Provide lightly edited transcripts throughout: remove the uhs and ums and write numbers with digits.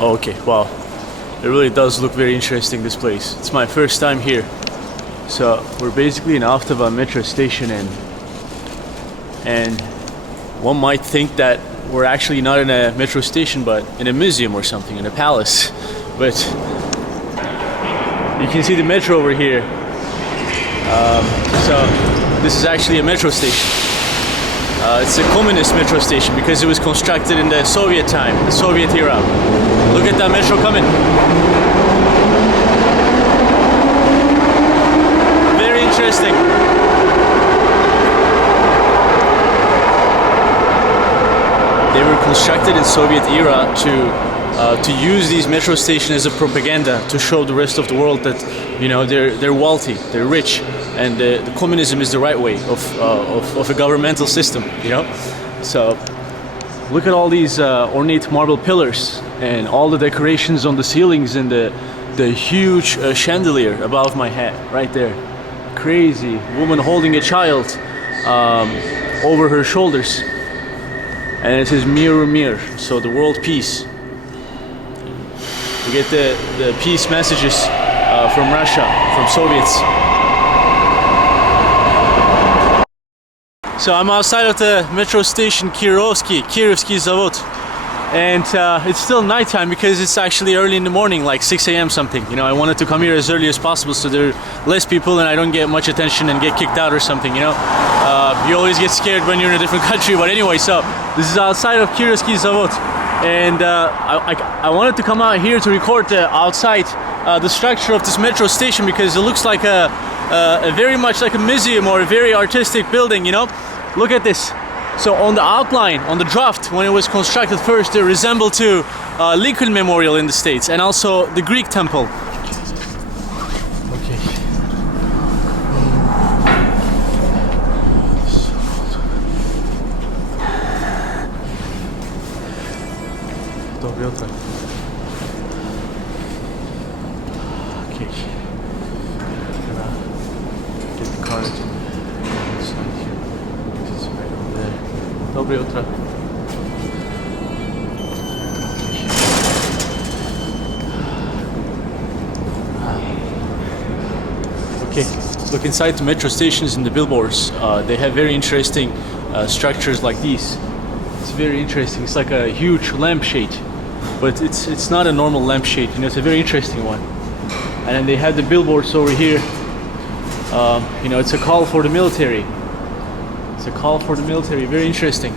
Oh, okay, wow. It really does look very interesting, this place. It's my first time here. So we're basically in Avtovo metro station, and one might think that we're actually not in a metro station but in a museum or something, in a palace. But you can see the metro over here. So this is actually a metro station. It's a communist metro station because it was constructed in the Soviet time, the Soviet era. Look at that metro coming. Very interesting. They were constructed in Soviet era to use these metro stations as a propaganda to show the rest of the world that, you know, they're wealthy, they're rich, and the communism is the right way of a governmental system, you know. So look at all these ornate marble pillars and all the decorations on the ceilings and the huge chandelier above my head right there. Crazy woman holding a child over her shoulders, and it says mirror mirror, so the world peace. We get the peace messages from Russia, from Soviets. So I'm outside of the metro station Kirovsky Zavod, and it's still nighttime because it's actually early in the morning, like 6 a.m. something. You know, I wanted to come here as early as possible so there are less people and I don't get much attention and get kicked out or something, you know. You always get scared when you're in a different country, but anyway, so this is outside of Kirovsky Zavod. And I wanted to come out here to record outside the structure of this metro station because it looks like a very much like a museum or a very artistic building, you know. Look at this. So on the outline, on the draft, when it was constructed first, it resembled to Lincoln Memorial in the States and also the Greek temple. Okay. Доброе утро. Okay. Get the card inside here. It's right over there. Доброе утро. Okay, look inside the metro stations and the billboards. They have very interesting structures like these. It's very interesting. It's like a huge lampshade, but it's not a normal lampshade. You know, it's a very interesting one. And then they have the billboards over here. You know, it's a call for the military. It's a call for the military. Very interesting.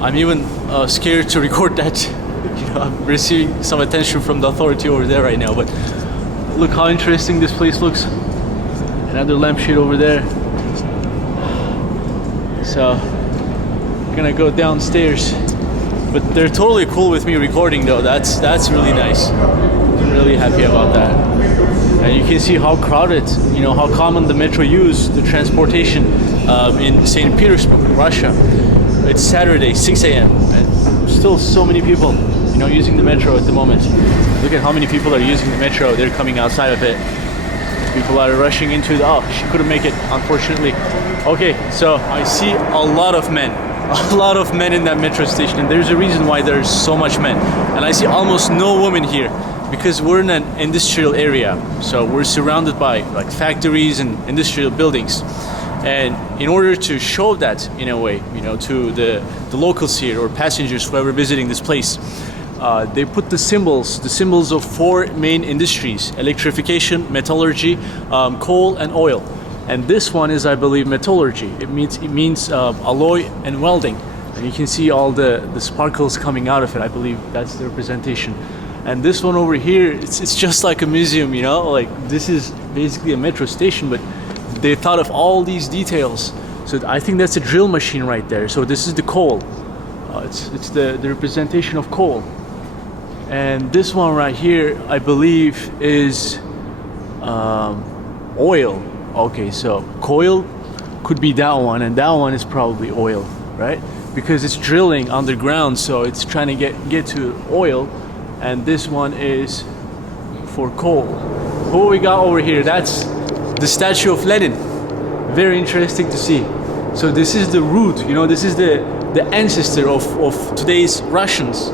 I'm even scared to record that. You know, I'm receiving some attention from the authority over there right now. But look how interesting this place looks. Another lampshade over there. So I'm gonna go downstairs. But they're totally cool with me recording though. That's really nice. I'm really happy about that. And you can see how crowded, you know, how common the metro use the transportation in Saint Petersburg, Russia. It's Saturday, 6 a.m. and still so many people, you know, using the metro at the moment. Look at how many people are using the metro. They're coming outside of it. People are rushing into the, oh, she couldn't make it, unfortunately. Okay, so I see a lot of men in that metro station, and there's a reason why there's so much men. And I see almost no women here because we're in an industrial area. So we're surrounded by like factories and industrial buildings. And in order to show that in a way, you know, to the locals here or passengers, whoever visiting this place, they put the symbols of four main industries: electrification, metallurgy, coal, and oil. And this one is, I believe, metallurgy. It means alloy and welding. And you can see all the sparkles coming out of it. I believe that's the representation. And this one over here, it's just like a museum, you know, like this is basically a metro station, but they thought of all these details. So I think that's a drill machine right there. So this is the coal. It's the representation of coal. And this one right here, I believe, is oil. Okay, so coil could be that one, and that one is probably oil, right? Because it's drilling underground, so it's trying to get to oil. And this one is for coal. Who we got over here? That's the statue of Lenin. Very interesting to see. So this is the root, you know, this is the ancestor of today's Russians.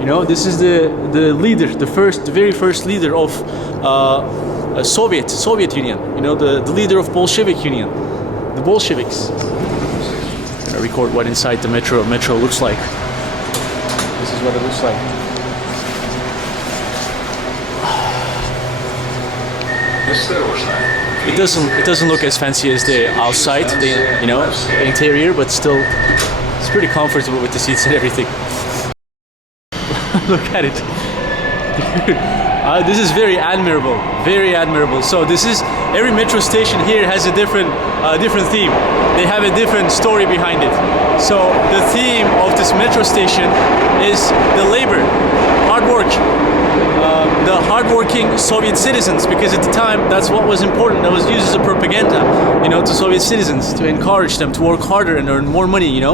You know, this is the leader, the very first leader of Soviet Union. You know, the leader of Bolshevik Union, the Bolsheviks. I'm gonna record what inside the metro looks like. This is what it looks like. It doesn't look as fancy as the outside, the interior, but still, it's pretty comfortable with the seats and everything. Look at it. This is very admirable, very admirable. So this is, every metro station here has a different theme. They have a different story behind it. So the theme of this metro station is the labor, hard work. The hardworking Soviet citizens, because at the time that's what was important. That was used as a propaganda, to Soviet citizens, to encourage them to work harder and earn more money,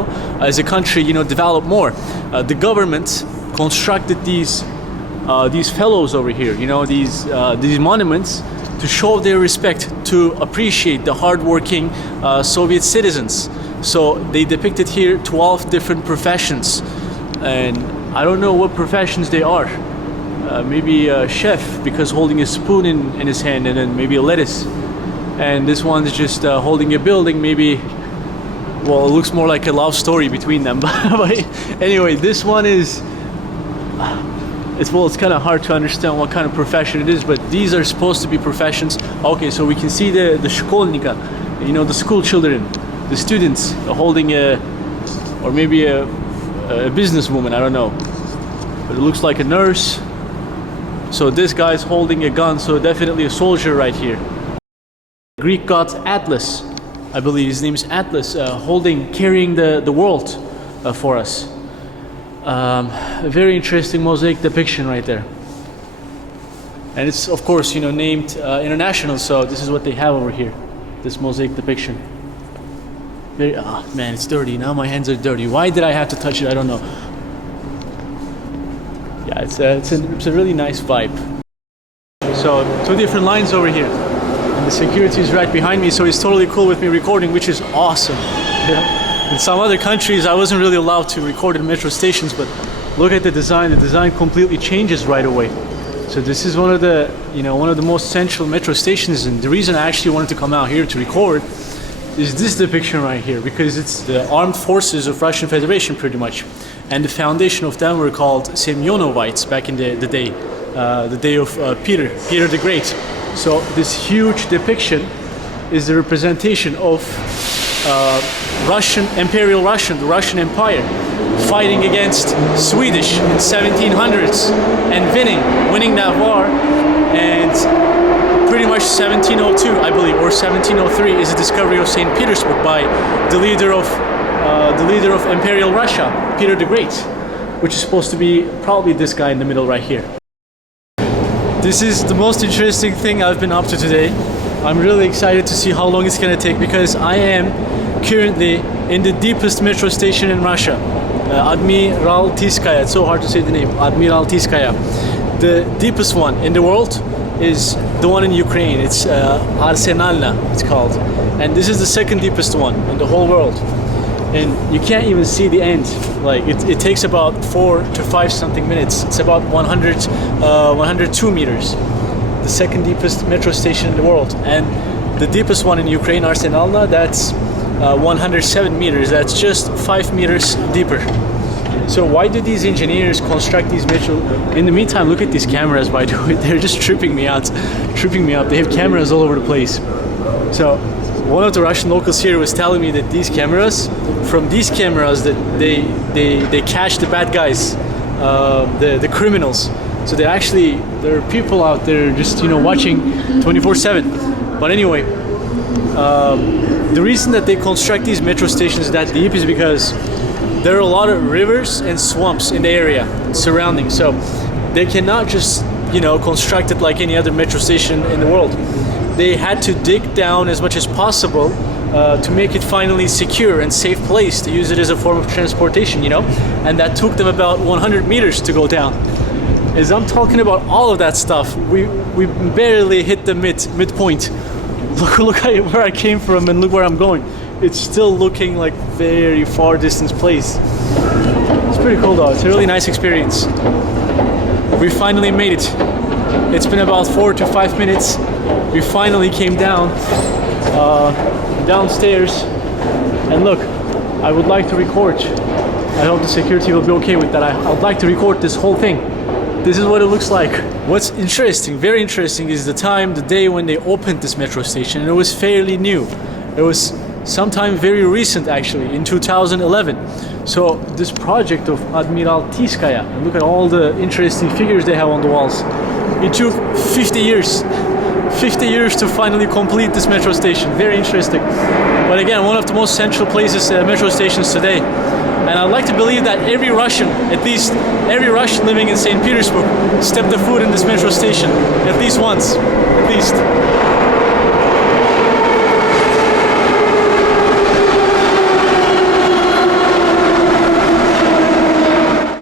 as a country, develop more. The government constructed these fellows over here, these monuments to show their respect, to appreciate the hardworking Soviet citizens. So they depicted here 12 different professions, and I don't know what professions they are. Maybe a chef, because holding a spoon in his hand, and then maybe a lettuce. And this one's just holding a building, maybe, well, it looks more like a love story between them. But anyway, this one is, it's kind of hard to understand what kind of profession it is, but these are supposed to be professions. Okay, so we can see the shkolnika, the school children, the students holding or maybe a businesswoman, I don't know. But it looks like a nurse. So this guy's holding a gun, so definitely a soldier right here. Greek god Atlas, I believe his name's Atlas, carrying the world for us. A very interesting mosaic depiction right there. And it's, of course, named international, so this is what they have over here, this mosaic depiction. Man, it's dirty. Now my hands are dirty. Why did I have to touch it? I don't know. Yeah, it's a really nice vibe. So 2 different lines over here, and the security is right behind me, so he's totally cool with me recording, which is awesome. Yeah. In some other countries, I wasn't really allowed to record in metro stations, but look at the design. The design completely changes right away. So this is one of the most central metro stations, and the reason I actually wanted to come out here to record is this depiction right here, because it's the armed forces of Russian Federation pretty much. And the foundation of them were called Semyonovites back in the day of Peter the Great. So this huge depiction is the representation of Imperial Russian, the Russian Empire, fighting against Swedish in 1700s and winning that war. And pretty much 1702, I believe, or 1703 is the discovery of Saint Petersburg by the leader of Imperial Russia, Peter the Great, which is supposed to be probably this guy in the middle right here. This is the most interesting thing I've been up to today. I'm really excited to see how long it's going to take, because I am currently in the deepest metro station in Russia, Admiralteyskaya. It's so hard to say the name, Admiralteyskaya. The deepest one in the world is the one in Ukraine. It's Arsenalna, it's called. And this is the second deepest one in the whole world. And you can't even see the end. Like it takes about 4 to 5 something minutes. It's about 102 meters. The second deepest metro station in the world. And the deepest one in Ukraine, Arsenalna, that's 107 meters. That's just 5 meters deeper. So why do these engineers construct these metro? In the meantime, look at these cameras, by the way. They're just tripping me out. They have cameras all over the place. So one of the Russian locals here was telling me that from these cameras that they catch the bad guys, the criminals. So there are people out there just watching 24/7. But anyway, the reason that they construct these metro stations that deep is because there are a lot of rivers and swamps in the area surrounding. So they cannot just construct it like any other metro station in the world. They had to dig down as much as possible to make it finally secure and safe place to use it as a form of transportation, and that took them about 100 meters to go down. As I'm talking about all of that stuff, we barely hit the midpoint. Look at where I came from and look where I'm going. It's still looking like very far distance place. It's pretty cool though. It's a really nice experience. We finally made it. It's been about 4 to 5 minutes. We finally came downstairs. And look, I would like to record. I hope the security will be okay with that. I'd like to record this whole thing. This is what it looks like. What's interesting, very interesting, is the day when they opened this metro station. And it was fairly new. It was sometime very recent, actually, in 2011. So this project of Admiralteyskaya, and look at all the interesting figures they have on the walls. It took 50 years. 50 years to finally complete this metro station. Very interesting. But again, one of the most central places, metro stations today. And I'd like to believe that every Russian, at least every Russian living in Saint Petersburg, stepped the foot in this metro station at least once, at least.